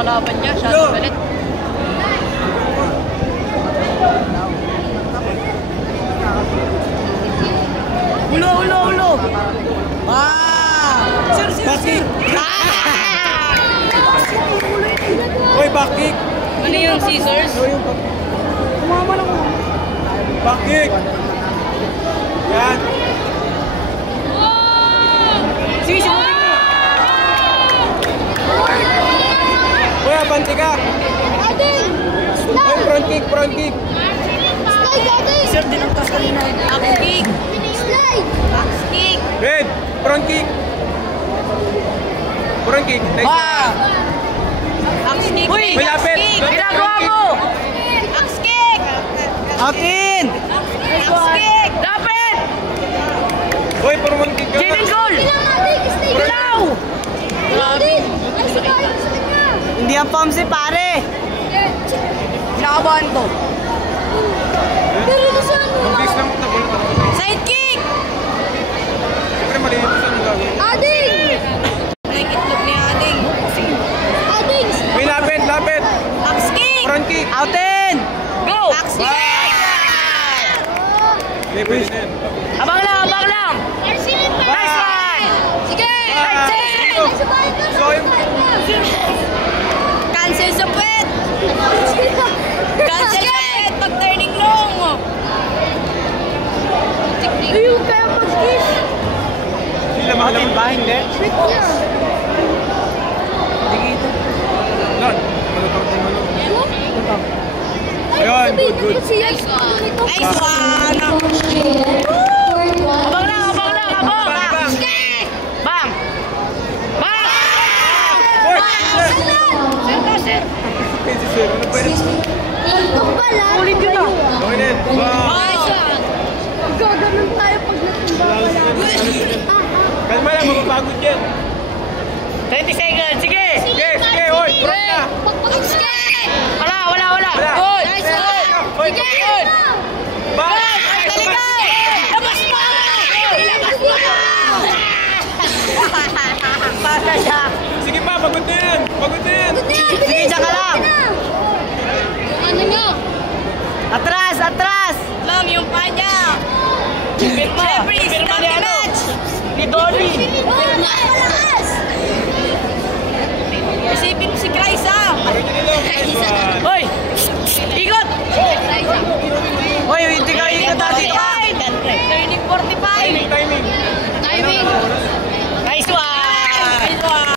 kalaban niya. Siya sa galit. Ulo! Sir! Uy, back kick! Ano yung scissors? Kumama lang mo. Back kick! Yan! Sige! Uy, abanti ka! Uy, front kick! Sir, dinagtas kanina. Back kick! Back kick! Red! Front kick! Front kick! Back kick! Uy! Malapit! Ginagawa mo! Back kick! Akin! Back kick! Lapit! Uy, front kick ka! Jaden goal! Galaw! Hindi ang palm si pare. Kinakabahan ko. Ang bilis lang tabol. Side kick! Siyempre, maliit sa ano gagawin. Nakikitlog ni Ading. Uy, lapit! Back kick! Front kick! Outin! Go! Back kick! Hindi, pwede na yan. Abang lang! Nice one! Sige! Cancel sa puwet! Cancel sa puwet! Pag turning long! Ayun kaya mag-kiss. Sila mahal naman. Ba, hindi? Trick niya. Lan, malutang tayo malo. Ayun, good. Nice one! Abang lang! Bang! Bang! Sir! Kasi sir, ano pwede? Ulit yun ah! Okay din. Bang! Nice one! Gaganon tayo pag natumba ka lang. Kalma lang, mapapagod yan. 20 seconds! Sige! Sige, oy, front ka. Wala! Wala. Good! Nice Oy, Good! bang! Labas mo! Pasa siya! Sige pa, pagod na yan. Sige, dyan ka lang. Ano nyo? Atras! Lang yung panya! Siyempre, start the match! Ni Donnie! Isipin mo si Christ ah! Hoy! Ikot! Hoy, hindi ka ikot dito ka. Turning 45!